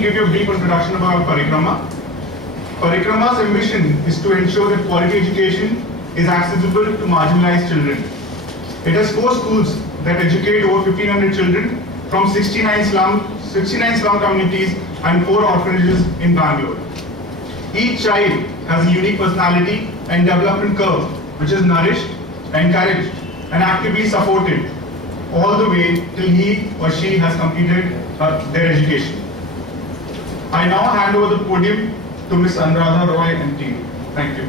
me give you a brief introduction about Parikrama. Parikrama's ambition is to ensure that quality education is accessible to marginalized children. It has 4 schools that educate over 1,500 children from 69 slum communities and 4 orphanages in Bangalore. Each child has a unique personality and development curve, which is nourished, encouraged, and actively supported all the way till he or she has completed their education. I now hand over the podium to Ms. Anuradha Roy and team. Thank you.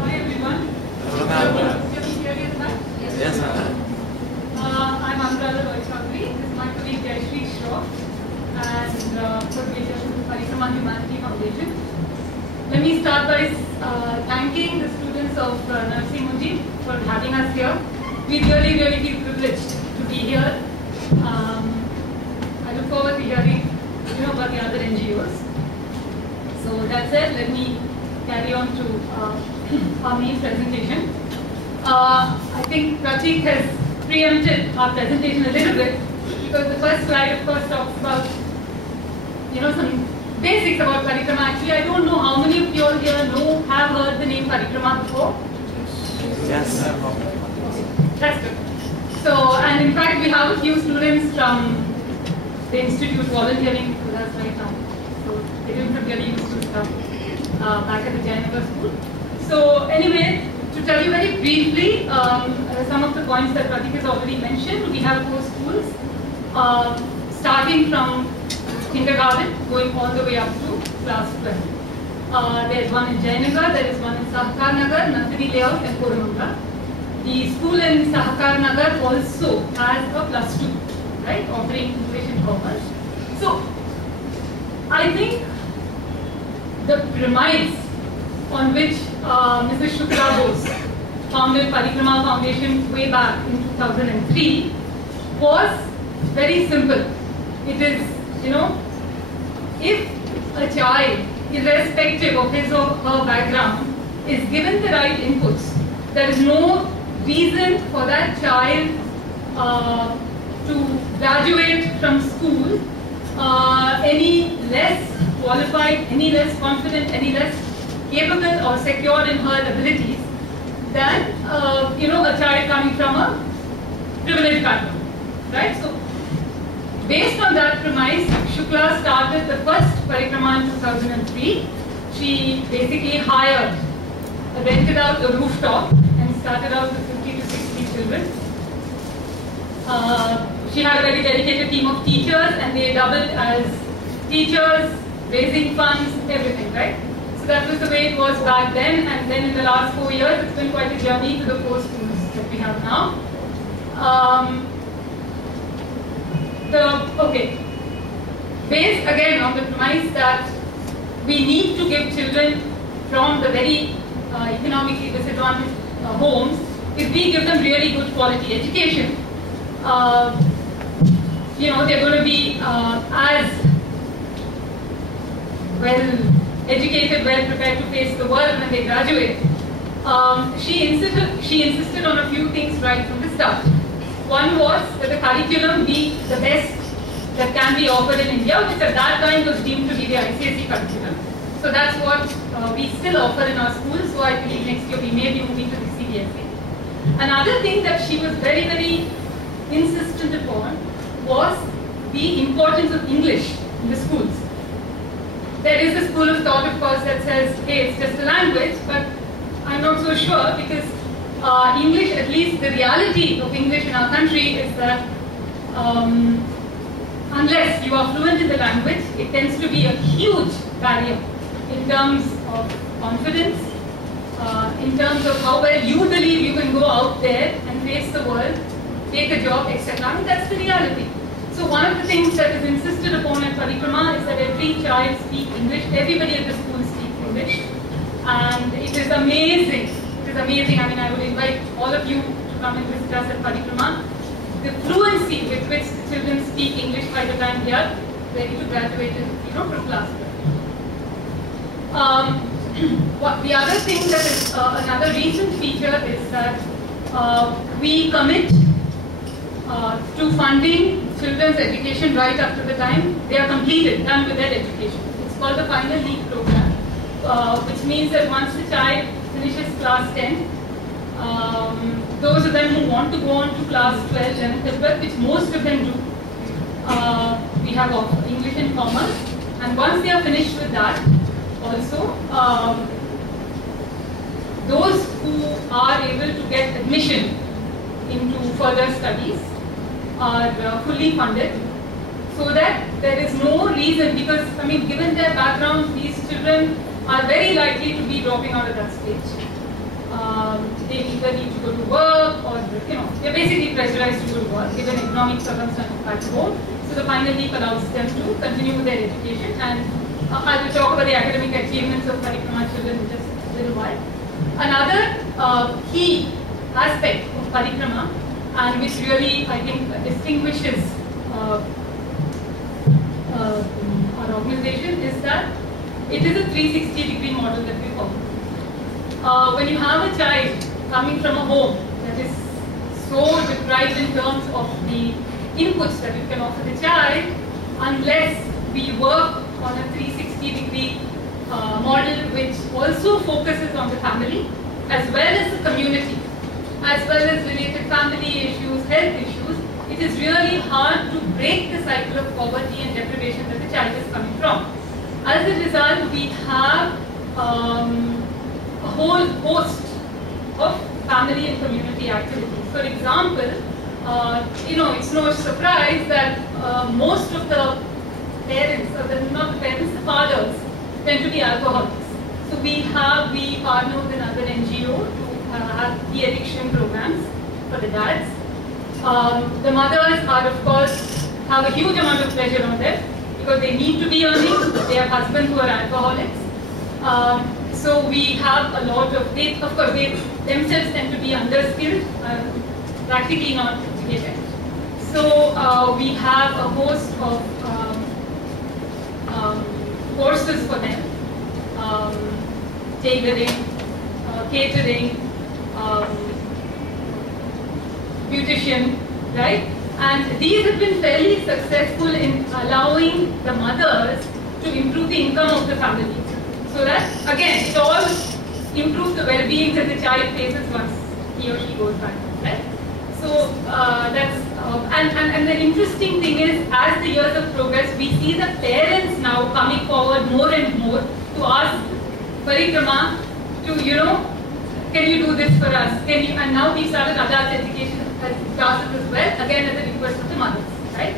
Hi everyone. Hello, ma'am. Yes, ma'am. I'm Anuradha Roy Chaudhary. This is my colleague Jayashree Shroff and co-creator of the Parikrama Humanity Foundation. Let me start by thanking the students of Narsi Munji for having us here. We really feel privileged to be here. I look forward to hearing about the other NGOs. So that said, let me carry on to our main presentation. I think Pratik has preempted our presentation a little bit because the first slide, of course, talks about some basics about Parikrama. Actually, I don't know how many of you all here have heard the name Parikrama before. Yes. That's good. So, and in fact, we have a few students from the institute volunteering with us right now. So they didn't have really used to stuff back at the Jayanagar school. So anyway, to tell you very briefly some of the points that Pratik has already mentioned, we have 4 schools starting from kindergarten going all the way up to class 12. There is one in Jayanagar, there is one in Sahakar Nagar, Nandini Layout and Koramangala. The school in Sahakar Nagar also has a +2, right, offering English and commerce. So I think the premise on which Mrs. Shukla Bose founded Parikrama Foundation way back in 2003 was very simple. It is, if a child, irrespective of his or her background, is given the right inputs, there is no reason for that child to graduate from school any less qualified, any less confident, any less capable or secure in her abilities than a child coming from a privileged background, right? So based on that premise, Shukla started the first Parikrama in 2003. She basically rented out a rooftop and started out with 50 to 60 children. She had a very dedicated team of teachers and they doubled as teachers, raising funds, everything, right? So that was the way it was back then, and then in the last 4 years, it's been quite a journey to the 4 schools that we have now. Based again on the premise that we need to give children from the very economically disadvantaged homes, if we give them really good quality education, they're going to be as well educated, well prepared to face the world when they graduate. She insisted on a few things right from the start. One was that the curriculum be the best that can be offered in India, which at that time was deemed to be the ICSE curriculum. So that's what we still offer in our schools. So I believe next year we may be moving to the CBSE. Another thing that she was very insistent upon was the importance of English in the schools. There is a school of thought, of course, that says, hey, it's just a language, but I'm not so sure because English, at least the reality of English in our country is that unless you are fluent in the language, it tends to be a huge barrier in terms of confidence, in terms of how well you believe you can go out there and face the world, take a job, etc. I mean, that's the reality. So one of the things that is insisted upon at Parikrama is that every child speaks English, everybody at the school speaks English, and it is amazing. It is amazing. I mean, I would invite all of you to come and visit us at Parikrama. The fluency with which the children speak English by the time they are ready to graduate from class 12. The other thing that is another recent feature is that we commit to funding children's education right up to the time they are completed, done with their education. It's called the Final Leap program, which means that once the child finishes class 10, those of them who want to go on to class 12, 11, 12, which most of them do, we have English and Commerce, and once they are finished with that, also, those who are able to get admission into further studies are fully funded, so that there is no reason, because I mean, given their background, these children are very likely to be dropping out at that stage. They either need to go to work, or they're basically pressurized to go to work given economic circumstances back home. So the Final Leap allows them to continue their education, and I will talk about the academic achievements of Parikrama children in just a little while. Another key aspect of Parikrama, and which really I think distinguishes our organization, is that it is a 360-degree model that we follow. When you have a child coming from a home that is so deprived in terms of the inputs that you can offer the child, unless we work on a 360-degree model which also focuses on the family as well as the community, as well as related family issues, health issues, it is really hard to break the cycle of poverty and deprivation that the child is coming from. As a result, we have a whole host of family and community activities. For example, it's no surprise that most of the parents, or not the parents, the fathers, tend to be alcoholics. So we partner with another NGO to have de-addiction programs for the dads. The mothers are, of course, have a huge amount of pressure on them because they need to be earning. They have husbands who are alcoholics. So we have a lot of, they themselves tend to be underskilled, practically not educated. So we have a host of courses for them, tailoring, catering, beautician, right? And these have been fairly successful in allowing the mothers to improve the income of the family. So that, again, it all improves the well-being that the child faces once he or she goes back, right? So that's, and the interesting thing is, as the years of progress, we see the parents now coming forward more and more to ask Parikrama to, can you do this for us? Can you? And now we started adult education classes as well, again at the request of the mothers, right?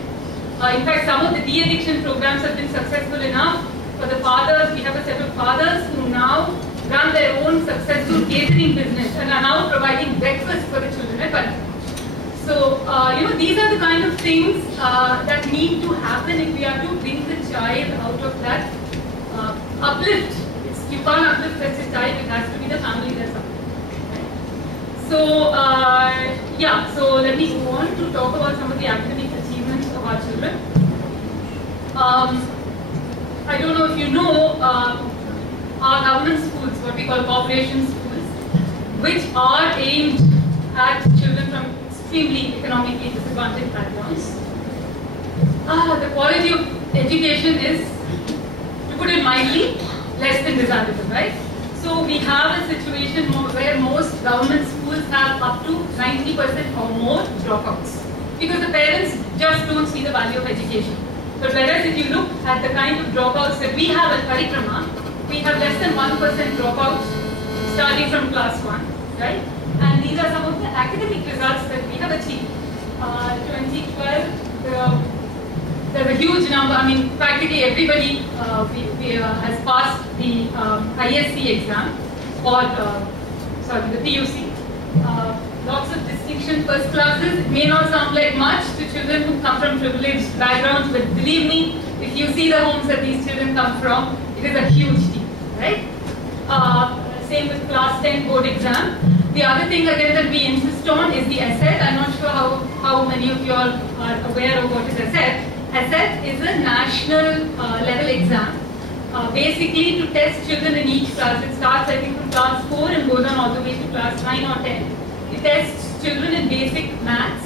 In fact, some of the de-addiction programs have been successful enough for the fathers. We have a set of fathers who now run their own successful catering business and are now providing breakfast for the children at Parikrama. So, these are the kind of things that need to happen if we are to bring the child out of that uplift. You can't uplift as a child, it has to be the family that's uplift. So, so let me go on to talk about some of the academic achievements of our children. I don't know if you know, our government schools, what we call corporation schools, which are aimed at children from extremely economically disadvantaged backgrounds. The quality of education is, to put it mildly, less than desirable, right? So we have a situation where most government schools have up to 90% or more dropouts, because the parents just don't see the value of education. But whereas if you look at the kind of dropouts that we have at Parikrama, we have less than 1% dropouts starting from class 1, right? And these are some of the academic results that we have achieved. 2012, there's a huge number. I mean, practically everybody has passed the ISC exam, or the PUC. Lots of distinction first classes. It may not sound like much to children who come from privileged backgrounds, but believe me, if you see the homes that these children come from, it is a huge deal, right? Same with class 10 board exam. The other thing again that we insist on is the ASSET. I'm not sure how many of you all are aware of what is ASSET. ASSET is a national level exam, basically to test children in each class. It starts, I think, from class 4 and goes on all the way to class 9 or 10. It tests children in basic maths,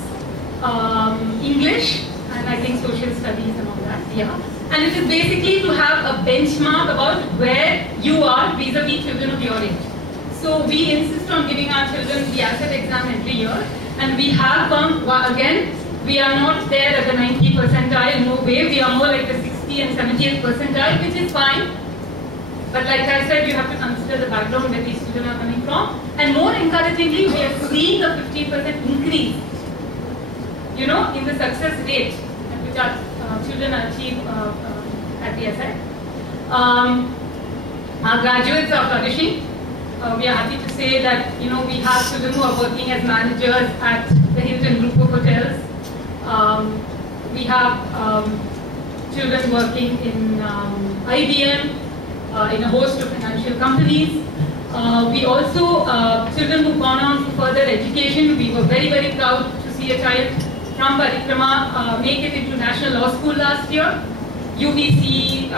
English, and I think social studies and all that, yeah. And it is basically to have a benchmark about where you are vis-a-vis children of your age. So we insist on giving our children the ASSET exam every year, and we have come, again, we are not there at the 90th percentile, no way, we are more like the 60th and 70th percentile, which is fine. But like I said, you have to consider the background where these children are coming from. And more encouragingly, we are seeing a 50% increase, you know, in the success rate at which our children achieve at the ASSET. Our graduates are flourishing. We are happy to say that, you know, we have children who are working as managers at the Hilton Group of hotels. We have children working in IBM, in a host of financial companies. We also, children who've gone on to further education, we were very, very proud to see a child from Parikrama make it into National Law School last year, UBC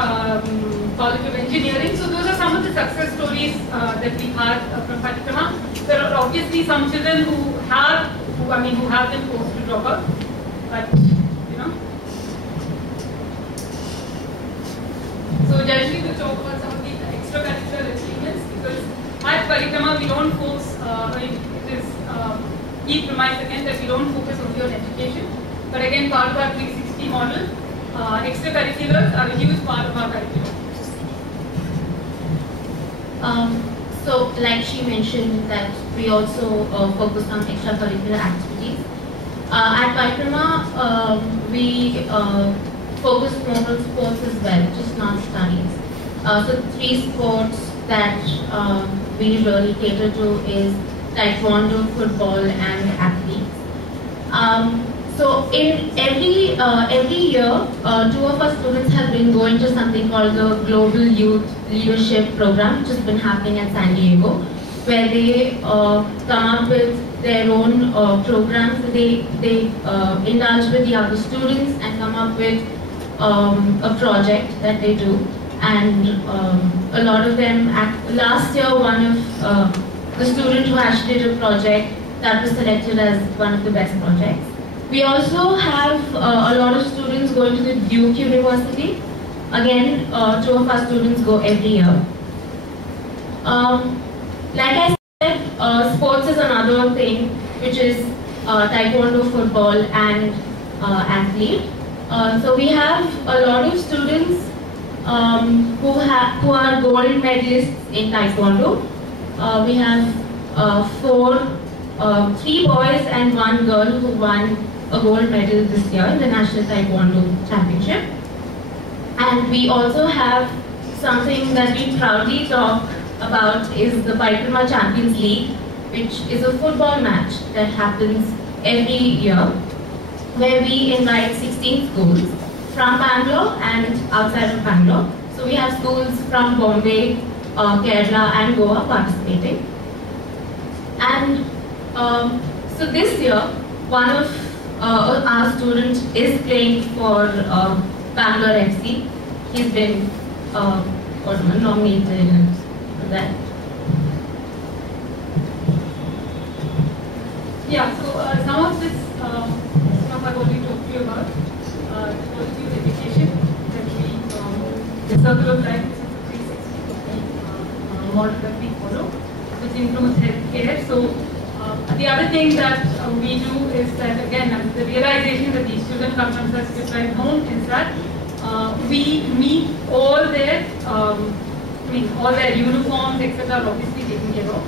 College of Engineering. So those are some of the success stories that we had from Parikrama. There are obviously some children who have been forced to drop out, but you know. So Jayashree will talk about some of the extracurricular achievements, because at Parikrama we don't focus, he reminds again that we don't focus only on education, but again part of our 360 model, extracurriculars are a huge part of our curriculum. So like she mentioned that we also focus on extracurricular activities. At Parikrama, we focus more on sports as well, just not studies. So 3 sports that we really cater to is taekwondo, football, and athletes. So in every year, 2 of our students have been going to something called the Global Youth Leadership Program, which has been happening at San Diego, where they come up with their own programs. They indulge with the other students and come up with a project that they do. And a lot of them, last year one of the student who actually did a project that was selected as one of the best projects. We also have a lot of students going to the Duke University. Again, 2 of our students go every year. Like I said, sports is another thing, which is taekwondo, football, and athlete. So we have a lot of students who are gold medalists in taekwondo. We have 3 boys and 1 girl who won a gold medal this year in the National Taekwondo Championship. And we also have something that we proudly talk about is the Parikrama Champions League, which is a football match that happens every year, where we invite 16 schools from Bangalore and outside of Bangalore. So we have schools from Bombay, Kerala and Goa participating. And so this year, one of our students is playing for Bangalore FC. He's been nominated for that. Yeah, so some of this stuff I've already talked to you about. Quality of education that we, the circle of life, which is the 360 model that we follow, which includes healthcare. So the other thing that we do is that, again, the realization that these children come from such different homes is that we meet all their, all their uniforms, etc. are obviously taken care of.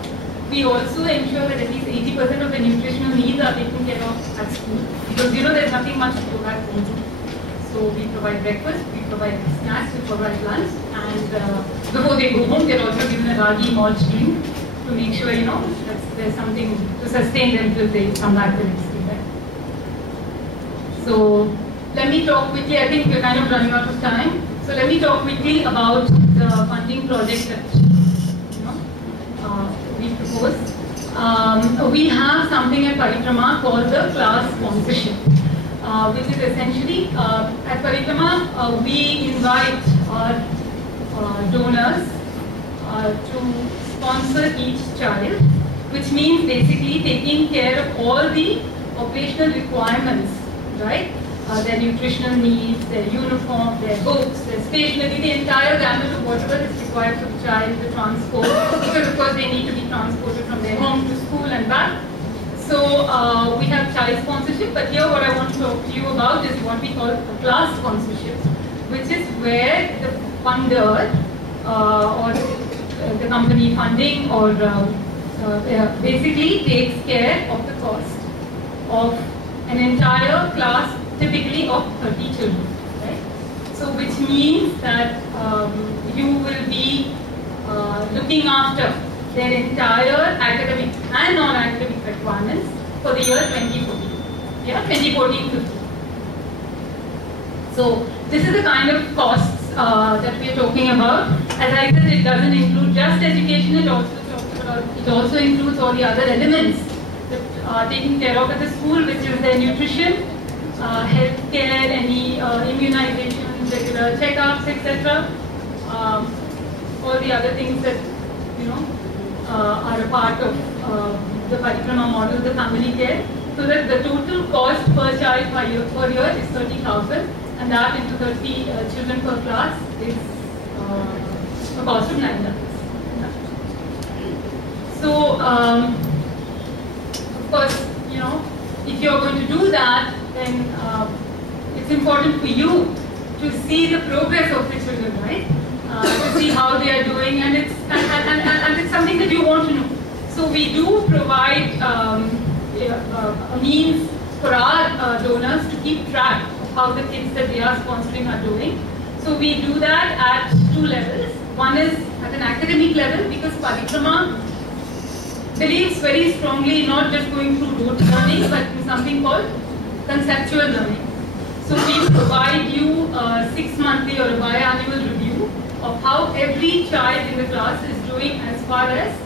We also ensure that at least 80% of the nutritional needs are taken care of at school, because you know there's nothing much to go back home to. So we provide breakfast, we provide snacks, we provide lunch, and before they go home, they're also given a ragi malt drink to make sure, you know, that there's something to sustain them till they come back the next day. Right? So let me talk quickly. I think we're kind of running out of time. So let me talk quickly about the funding project that we propose. We have something at Parikrama called the class sponsorship, which is essentially at Parikrama we invite our donors to sponsor each child, which means basically taking care of all the operational requirements, right? Their nutritional needs, their uniform, their books, their stationery, the entire gamut of whatever is required for the child, the transport, because of course they need to be transported from their home to school and back. So we have child sponsorship, but here what I want to talk to you about is what we call a class sponsorship, which is where the funder or the company funding or basically takes care of the cost of an entire class, typically of 30 children, right? So which means that you will be looking after their entire academic and non-academic requirements for the year 2014. Yeah, 2014-15. So this is the kind of costs that we are talking about. As I said, it doesn't include just education, it also includes all the other elements that are taken care of at the school, which is their nutrition, healthcare, any immunizations, regular checkups, etc. All the other things that are a part of the Parikrama model, the family care, so that the total cost per child per year is 30,000, and that into 30 children per class is a cost of 9 lakhs. So, of course, if you're going to do that, then it's important for you to see the progress of the children, right? To see how they are doing, and it's something that you want to know. So we do provide a means for our donors to keep track of how the kids that they are sponsoring are doing. So we do that at 2 levels. One is at an academic level, because Parikrama believes very strongly in not just going through rote learning, but in something called conceptual learning. So we provide you a 6-monthly or a biannual review of how every child in the class is doing as far as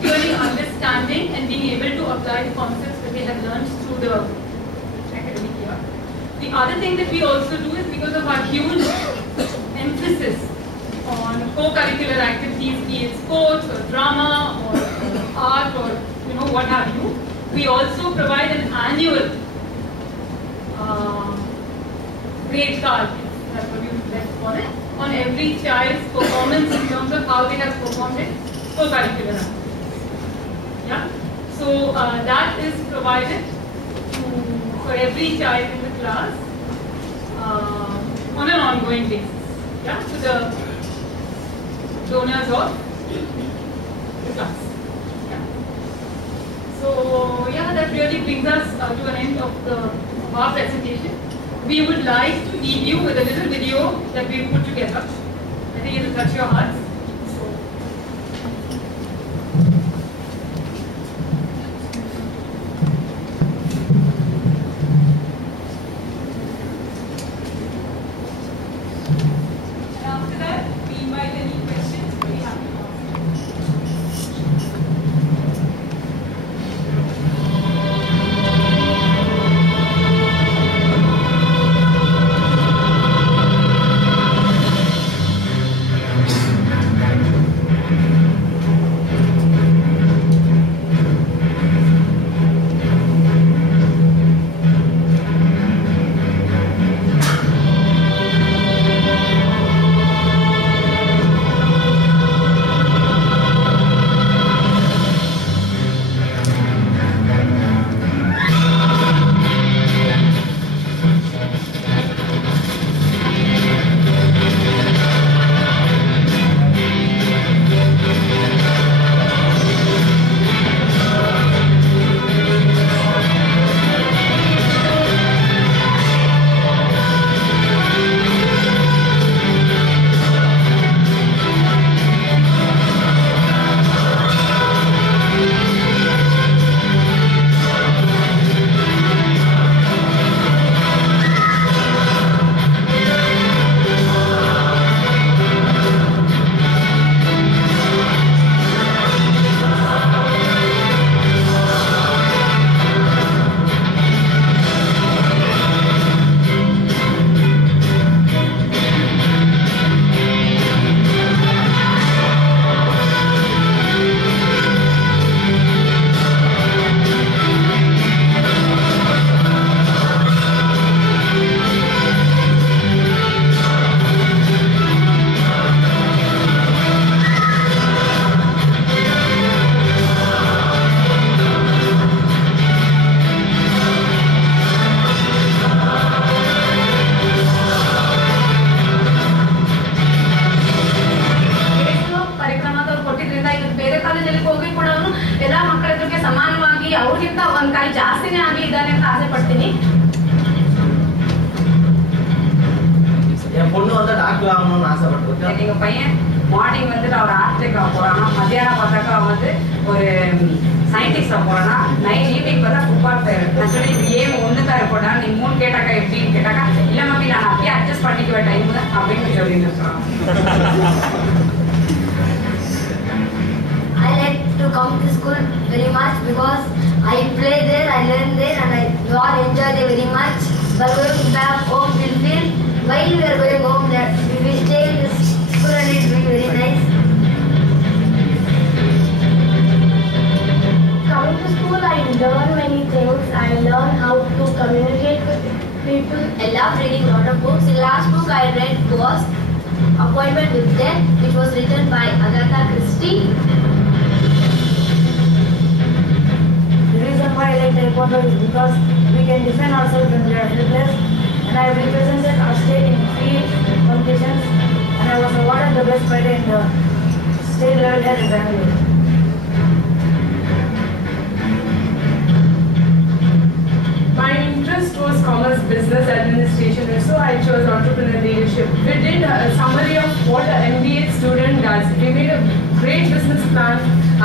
clearly understanding and being able to apply the concepts that they have learned through the academic year. The other thing that we also do is, because of our huge emphasis on co-curricular activities, be it sports or drama or art or what have you, we also provide an annual grade card, that's what you would like to call it, on every child's performance in terms of how they have performed in co-curricular activities. Yeah? So that is provided for every child in the class on an ongoing basis. Yeah? To the donors of the class. Yeah? So yeah, that really brings us to an end of our presentation. We would like to leave you with a little video that we've put together. I think it will touch your hearts. ಕಾಲೇಜಲ್ಲಿ ಹೋಗಿ ಕೂಡ ಎಲ್ಲ ಮಕ್ಕಳ ಎದುರಿಗೆ ಸಮಾನವಾಗಿ ಅವ್ರಿಗಿಂತ ಒಂದು ಕಾಲ ಜಾಸ್ತಿನೇ ಆಗಿ ಇದ್ದಾನೆ ಅಂತ ಆಸೆ ಪಡ್ತೀನಿ. என் பொண்ணு வந்து டாக்டர் ஆகணும்னு ஆசைப்பட்டிருக்கேன். எங்க பையன் மார்னிங் வந்துட்டு அவர் ஆர்டிஸ்டா போறானா, மத்தியானம் பார்த்தாக்கா வந்து ஒரு சயின்டிஸ்டா போறானா, நைட் ஈவினிங் பார்த்தா ஃபுட்பால் பிளேயர். நான் சொல்லி ஏம் ஒன்று தான் இருப்போடா, நீ 3 கேட்டாக்கா எப்படின்னு கேட்டாக்கா இல்லை மம்மி நான் அப்படியே அட்ஜஸ்ட் பண்ணிக்குவேன் டைம் அப்படின்னு சொல்லிட்டு இருக்கான். I like to come to school very much because I play there, I learn there, and I all enjoy there very much. But going back home, we feel while we are going home that we will stay in the school and it will be very nice. Coming to school, I learn many things. I learn how to communicate with people. I love reading a lot of books. The last book I read was Appointment with Death, which was written by Agatha Christie. The reason why I like taekwondo is because we can defend ourselves when we are helpless. And I represented our state in 3 competitions, and I was awarded the best fighter in the state level here in Bangalore. My interest was commerce, business administration, and so I chose entrepreneur leadership. We did a summary of what an MBA student does. We made a great business plan,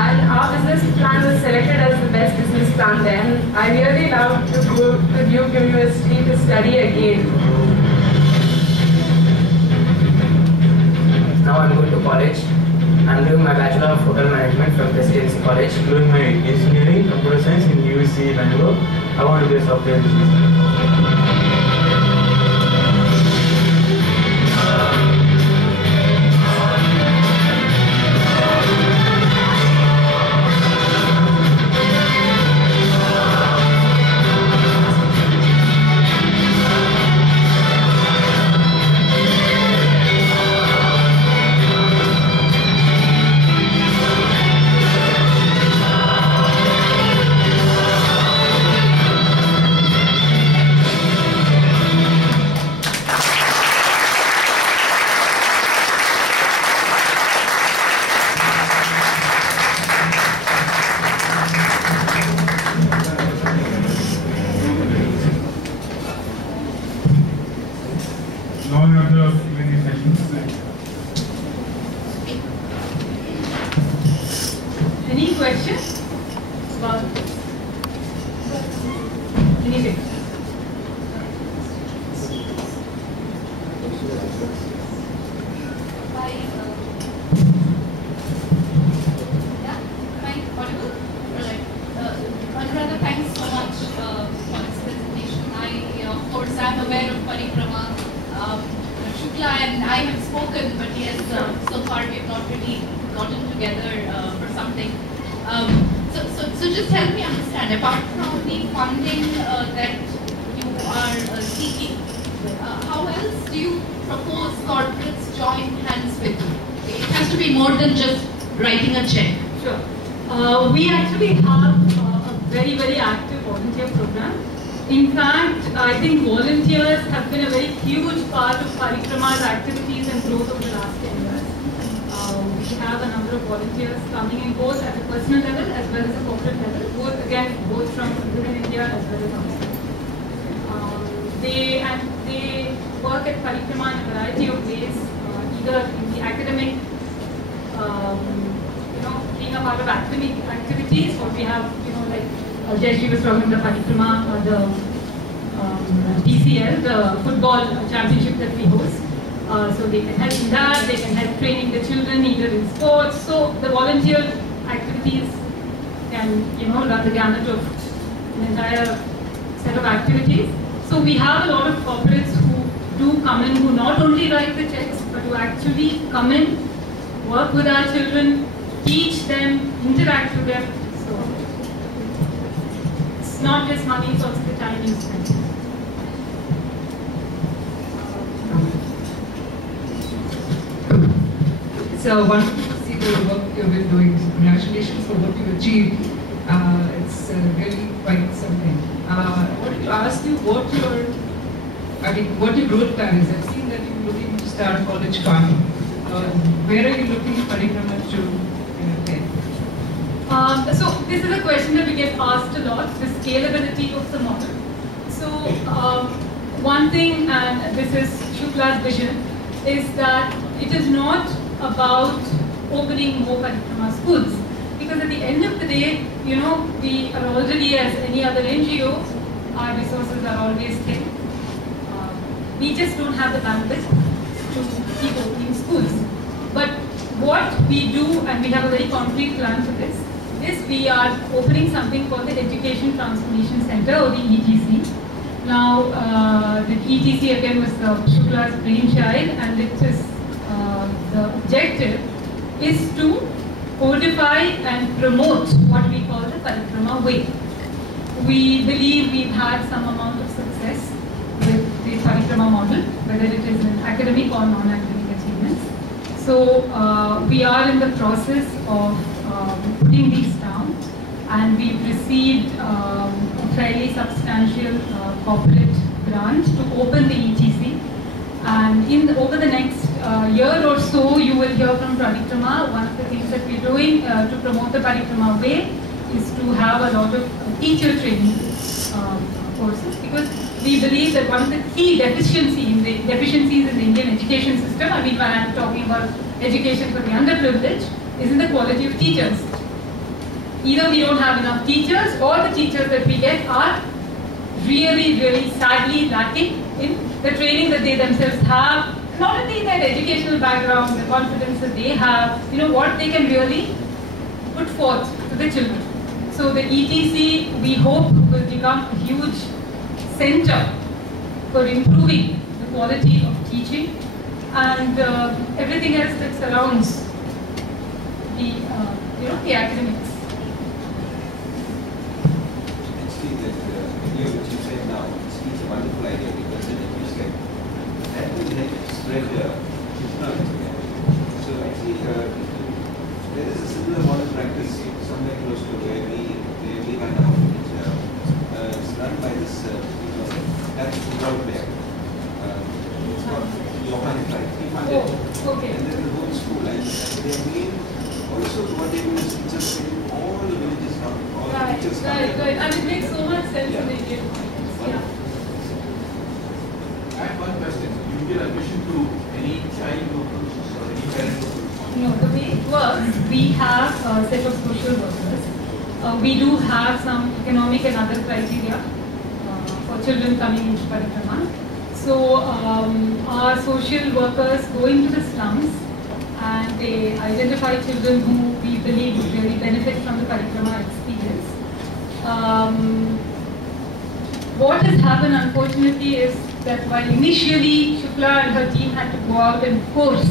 and our business plan was selected as the best business plan then. I really love to go to Duke University to study again. Now I'm going to college. I'm doing my Bachelor of Hotel Management from Presidency College. Doing my engineering, computer science in USC Bangalore. I want to be a software engineer. Now we have the Q&A session. Any questions? About anything? Anuradha, thanks so much for this presentation. Of course, I'm aware of Parikrama. Shukla and I have spoken, but yes, so far we have not really gotten together for something. So just help me understand, apart from the funding that you are seeking, how else do you propose corporates join hands with you? It has to be more than just writing a check. Sure. We actually have a very, very active volunteer program. In fact, I think volunteers have been a very huge part of Parikrama's activities and growth over the last 10 years. We have a number of volunteers coming in both at a personal level as well as a corporate level, both from within India as well as outside. They work at Parikrama in a variety of ways, either in the academic, being a part of academic activities, or we have, like Jayashree was talking about Parikrama, the PCL, the football championship that we host. So they can help in that, they can help training the children either in sports. So the volunteer activities can, run the gamut of an entire set of activities. So we have a lot of corporates who do come in, who not only write the checks, but who actually come in, work with our children, teach them, interact with them. So it's not just money, it's also the time you spend. It's wonderful to see the work you've been doing. Congratulations for what you've achieved. It's really quite something. I wanted to ask you what your growth plan is. I've seen that you're looking to start College Fund. Where are you looking Parikrama to get? So this is a question that we get asked a lot, the scalability of the model. So one thing, and this is Shukla's vision, is that it is not about opening more Parikrama schools. Because at the end of the day, you know, we are already, as any other NGO, our resources are always thin. We just don't have the bandwidth to keep opening schools. But what we do, and we have a very concrete plan for this, is we are opening something called the Education Transformation Center, or the ETC. Now, the ETC again was Shukla's brainchild, and it is the objective is to codify and promote what we call the Parikrama way. We believe we've had some amount of success with the Parikrama model, whether it is in academic or non-academic achievements. So we are in the process of putting these down, and we've received a fairly substantial corporate grant to open the ETC. And over the next year or so, you will hear from Parikrama. One of the things that we're doing to promote the Parikrama way is to have a lot of teacher training courses, because we believe that one of the key deficiencies in the Indian education system, I mean when I'm talking about education for the underprivileged, is in the quality of teachers. Either we don't have enough teachers, or the teachers that we get are really, really sadly lacking in the training that they themselves have, not only their educational background, the confidence that they have, you know, what they can really put forth to the children. So the ETC, we hope, will become a huge center for improving the quality of teaching and everything else that surrounds the, the academics. Actually, that idea which you said now, it's a wonderful idea, because then you said that will help spread technology. So actually, there is a similar model practice somewhere close to where we run out, which is run by this that's football player. It's called Johan Cruyff. Oh, okay. And then the whole school, and they mean also what they do is teachers in all the villages now. All the teachers come. Right. And it makes so much sense in the Indian context. Yeah. I have one question. Do you give admission to any child locals or any parent locals? No, the way it works, we have a set of social workers. We do have some economic and other criteria for children coming into Parikrama. So our social workers go into the slums and they identify children who we believe would really benefit from the Parikrama experience. What has happened, unfortunately, is that while initially Shukla and her team had to go out and force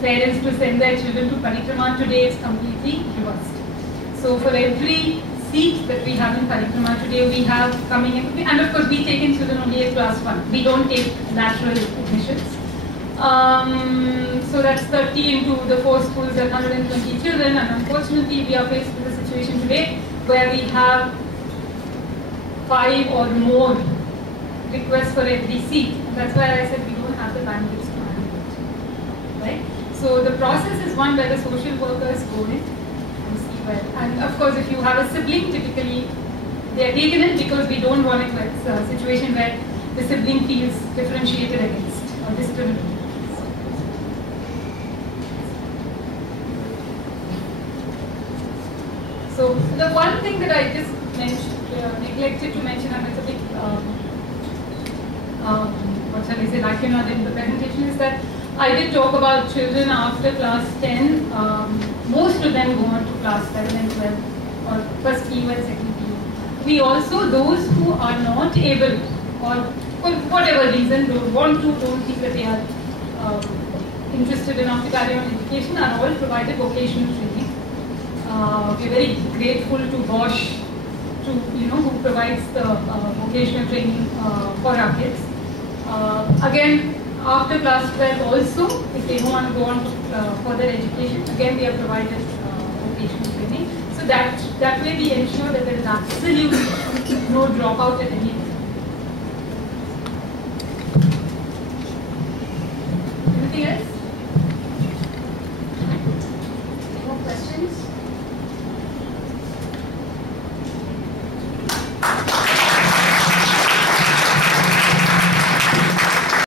parents to send their children to Parikrama, today it's completely reversed. So for every seat that we have in Parikrama today, we have coming in, and of course we take in children only at class 1. We don't take lateral admissions. So that's 30 into the 4 schools at 120 children, and unfortunately we are faced with a situation today where we have 5 or more requests for every seat. And that's why I said we don't have the bandwidth to handle it. Right? So the process is one where the social workers go in and see where. And of course, if you have a sibling, typically they are taken in because we don't want a situation where the sibling feels differentiated against or discriminated. So the one thing that I just neglected to mention, and it's a big, what shall I say, lacuna in the presentation, is that I did talk about children after class 10. Most of them go on to class 11 and 12, or first PU and second PU. We also, those who are not able, or for whatever reason, don't think that they are interested enough to carry on education, are all provided vocational training. We're very grateful to Bosch, who provides the vocational training for our kids. Again, after class 12 also, if they want to go on to further education, again we have provided vocational training. So that way we ensure that there is absolutely no dropout at any time. Anything else?